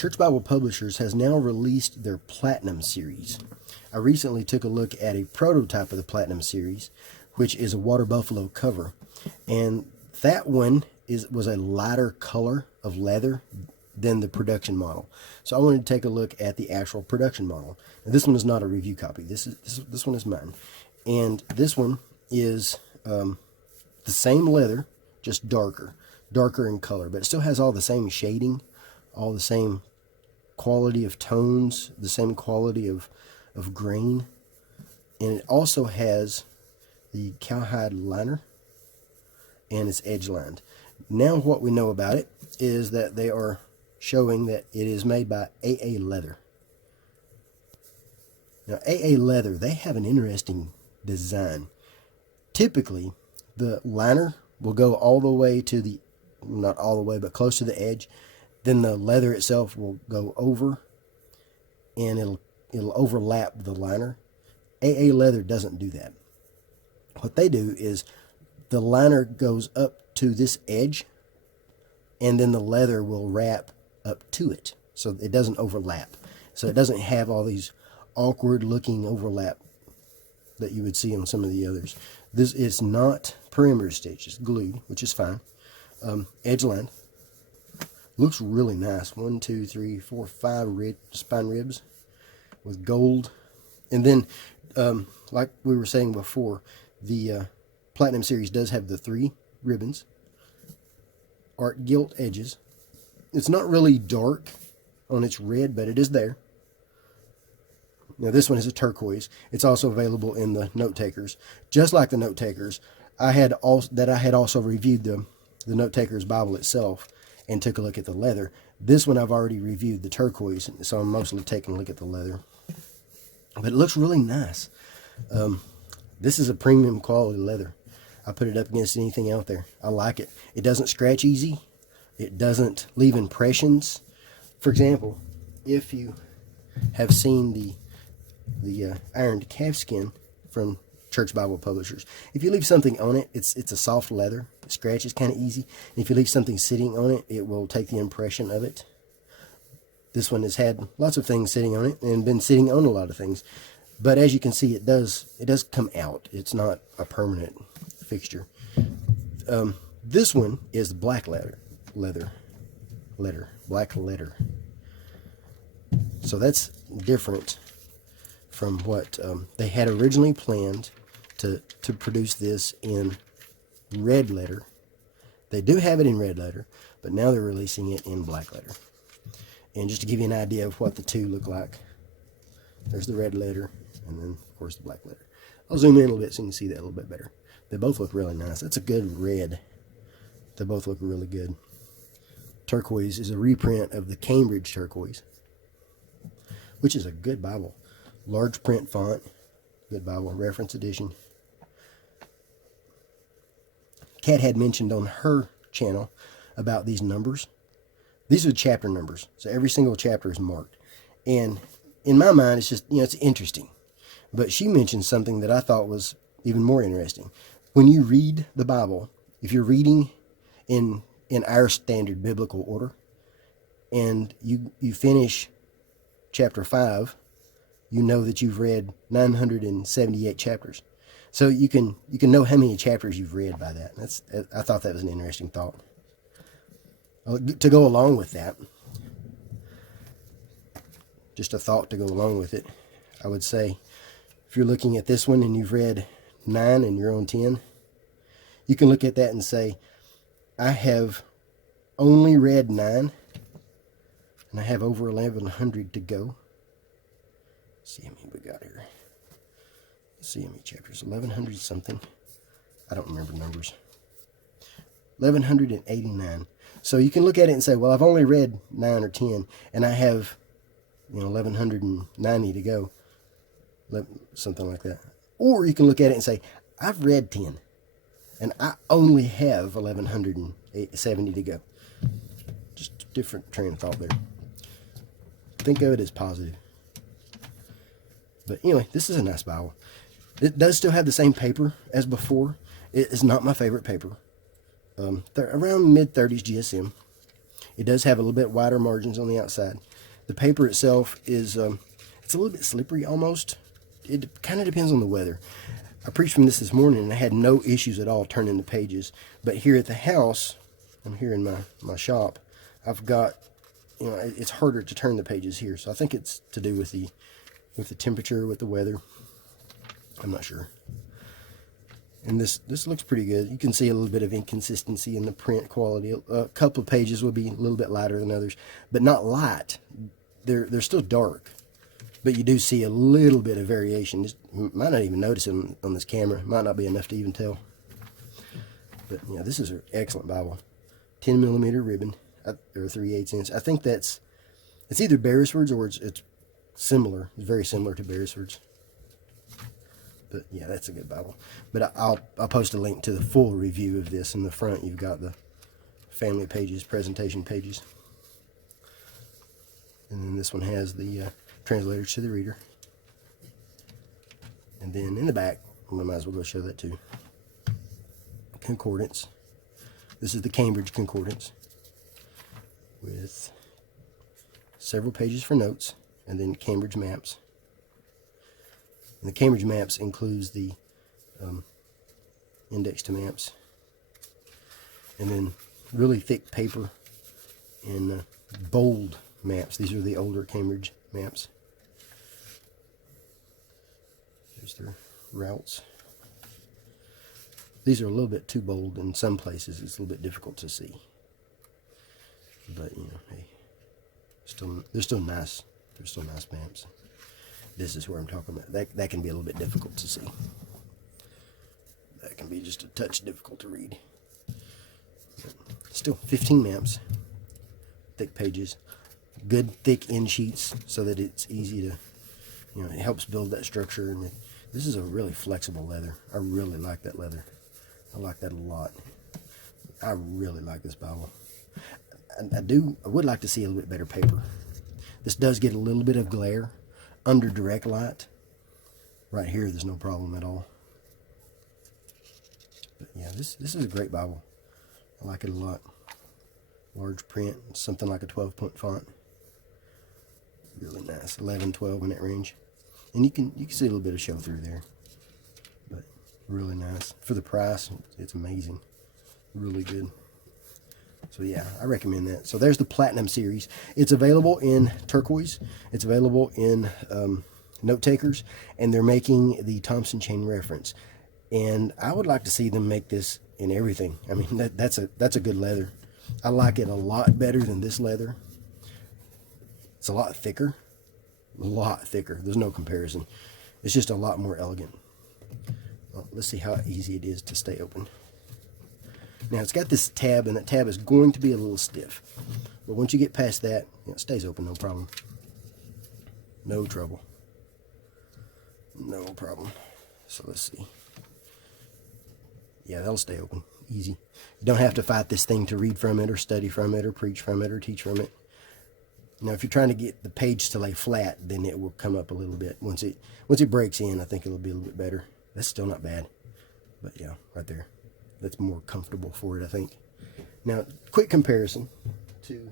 Church Bible Publishers has now released their Platinum series. I recently took a look at a prototype of the Platinum series, which is a water buffalo cover, and that one was a lighter color of leather than the production model. So I wanted to take a look at the actual production model. And this one is not a review copy. This one is mine, and this one is the same leather, just darker in color, but it still has all the same shading, all the same quality of tones, the same quality of grain, and it also has the cowhide liner and it's edge lined. Now what we know about it is that they are showing that it is made by AA Leather. Now AA Leather, they have an interesting design. Typically the liner will go all the way to the, not all the way, but close to the edge. Then the leather itself will go over and it'll overlap the liner. AA Leather doesn't do that. What they do is the liner goes up to this edge and then the leather will wrap up to it, so it doesn't overlap. So it doesn't have all these awkward looking overlap that you would see on some of the others. This is not perimeter stitch, it's glued, which is fine. Edge lined. Looks really nice. 1, 2, 3, 4, 5 spine ribs with gold. And then, like we were saying before, the Platinum series does have the 3 ribbons, art gilt edges. It's not really dark on its red, but it is there. Now this one is a turquoise. It's also available in the note takers. Just like the note takers, I had also reviewed the note takers Bible itself and took a look at the leather. This one I've already reviewed the turquoise, so I'm mostly taking a look at the leather. But it looks really nice. This is a premium quality leather. I put it up against anything out there. I like it. It doesn't scratch easy. It doesn't leave impressions. For example, if you have seen the ironed calfskin from Church Bible Publishers, if you leave something on it, it's a soft leather. It scratches kind of easy. And if you leave something sitting on it, it will take the impression of it. This one has had lots of things sitting on it and been sitting on a lot of things. But as you can see, it does come out. It's not a permanent fixture. This one is black black leather. So that's different from what they had originally planned to produce this in red leather. They do have it in red leather, but now they're releasing it in black leather. And just to give you an idea of what the two look like, there's the red leather, and then of course the black leather. I'll zoom in a little bit so you can see that a little bit better. They both look really nice. That's a good red. They both look really good. Turquoise is a reprint of the Cambridge Turquoise, which is a good Bible. Large print font, good Bible, reference edition. Kat had mentioned on her channel about these numbers. These are chapter numbers, so every single chapter is marked. And in my mind, it's just, it's interesting. But she mentioned something that I thought was even more interesting. When you read the Bible, if you're reading in our standard biblical order, and you finish chapter 5, you know that you've read 978 chapters. So you can know how many chapters you've read by that. I thought that was an interesting thought. To go along with that, just a thought to go along with it, I would say, if you're looking at this one and you've read 9 and you're on 10, you can look at that and say, I have only read 9, and I have over 1,100 to go. Let's see how many we got here. Let's see how many chapters. 1,100 something. I don't remember numbers. 1,189. So you can look at it and say, well, I've only read 9 or 10, and I have 1,190 to go. Something like that. Or you can look at it and say, I've read 10, and I only have 1,170 to go. Just a different train of thought there. Think of it as positive. But anyway, this is a nice Bible. It does still have the same paper as before. It is not my favorite paper. They're around mid-30s GSM. It does have a little bit wider margins on the outside. The paper itself is it's a little bit slippery almost. It kind of depends on the weather. I preached from this morning and I had no issues at all turning the pages. But here at the house, I'm here in my shop, I've got, it's harder to turn the pages here. So I think it's to do with the temperature, with the weather. I'm not sure. And this looks pretty good. You can see a little bit of inconsistency in the print quality. A couple of pages will be a little bit lighter than others, but not light. They're still dark, but you do see a little bit of variation. You might not even notice it on this camera. It might not be enough to even tell. But yeah, this is an excellent Bible. 10mm ribbon, or 3/8 inch. I think it's either Beresford's or it's similar. It's very similar to Beresford's. But yeah, that's a good Bible. But I'll post a link to the full review of this. In the front, you've got the family pages, presentation pages. And then this one has the translators to the reader. And then in the back, I might as well go show that too. Concordance. This is the Cambridge Concordance with several pages for notes, and then Cambridge maps. And the Cambridge maps includes the index to maps, and then really thick paper and bold maps. These are the older Cambridge maps. Here's their routes. These are a little bit too bold in some places. It's a little bit difficult to see, but hey, they're still nice. They're still nice maps. This is where I'm talking about. That can be a little bit difficult to see. That can be just a touch difficult to read. But still, 15 maps, thick pages, good thick end sheets so that it's easy to, it helps build that structure. And this is a really flexible leather. I really like that leather. I like that a lot. I really like this Bible. I would like to see a little bit better paper. This does get a little bit of glare under direct light. Right here, there's no problem at all. But yeah, this is a great Bible. I like it a lot. Large print, something like a 12-point font. Really nice, 11, 12 in that range. And you can see a little bit of show through there. But really nice. For the price, it's amazing. Really good. So yeah, I recommend that. So there's the Platinum series. It's available in Turquoise. It's available in Note Takers, and they're making the Thompson chain reference. And I would like to see them make this in everything. I mean, that's a good leather. I like it a lot better than this leather. It's a lot thicker. A lot thicker. There's no comparison. It's just a lot more elegant. Well, let's see how easy it is to stay open. Now it's got this tab, and that tab is going to be a little stiff. But once you get past that, it stays open, no problem. No trouble. No problem. So let's see. Yeah, that'll stay open. Easy. You don't have to fight this thing to read from it, or study from it, or preach from it, or teach from it. Now, if you're trying to get the page to lay flat, then it will come up a little bit. Once it breaks in, I think it'll be a little bit better. That's still not bad. But yeah, right there. That's more comfortable for it, I think. Now, quick comparison to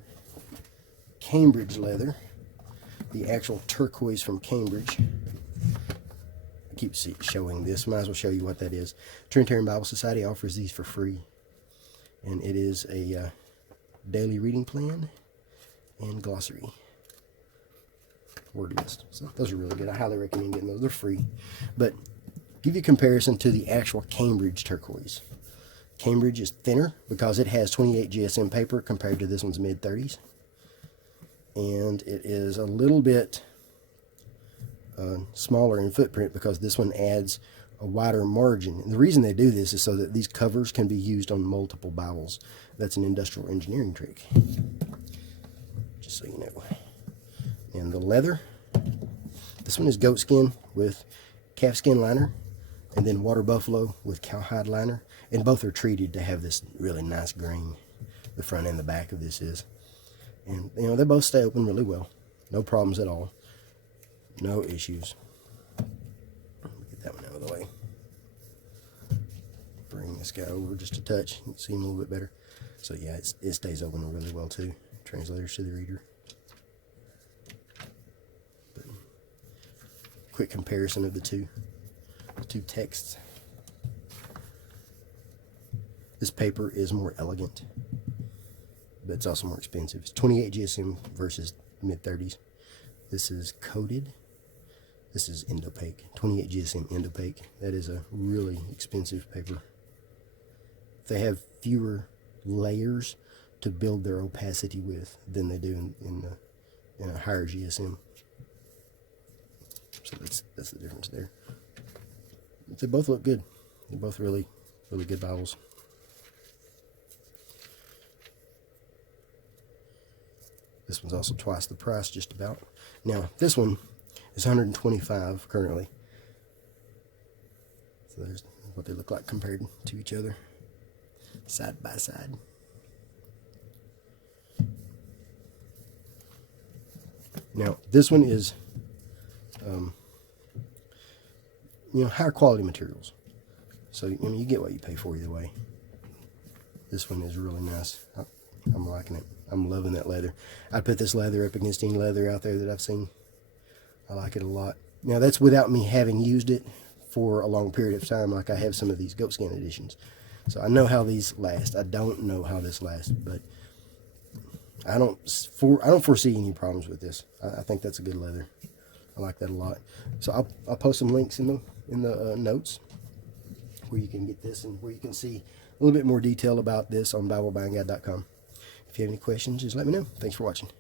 Cambridge leather, the actual Turquoise from Cambridge. I keep showing this. Might as well show you what that is. Trinitarian Bible Society offers these for free, and it is a daily reading plan and glossary, word list. So those are really good. I highly recommend getting those. They're free, but give you a comparison to the actual Cambridge Turquoise. Cambridge is thinner because it has 28 GSM paper compared to this one's mid-30s. And it is a little bit smaller in footprint because this one adds a wider margin. And the reason they do this is so that these covers can be used on multiple Bibles. That's an industrial engineering trick, just so you know. And the leather, this one is goat skin with calf skin liner, and then water buffalo with cowhide liner. And both are treated to have this really nice grain. The front and the back of this is. And, they both stay open really well. No problems at all. No issues. Get that one out of the way. Bring this guy over just a touch. You can see him a little bit better. So, yeah, it stays open really well, too. translators to the reader. But quick comparison of the two texts. This paper is more elegant, but it's also more expensive. It's 28 GSM versus mid-30s. This is coated. This is endopaque. 28 GSM endopaque. That is a really expensive paper. They have fewer layers to build their opacity with than they do in a higher GSM. So that's the difference there. But they both look good. They're both really good Bibles. This one's also twice the price, just about. Now, this one is $125 currently. So there's what they look like compared to each other, side by side. Now, this one is, higher quality materials. So, you get what you pay for either way. This one is really nice. I'm liking it. I'm loving that leather. I'd put this leather up against any leather out there that I've seen. I like it a lot. Now, that's without me having used it for a long period of time like I have some of these goatskin editions. So I know how these last. I don't know how this lasts, but I don't foresee any problems with this. I think that's a good leather. I like that a lot. So I'll post some links in the notes where you can get this and where you can see a little bit more detail about this on BibleBuyingGuide.com. If you have any questions, just let me know. Thanks for watching.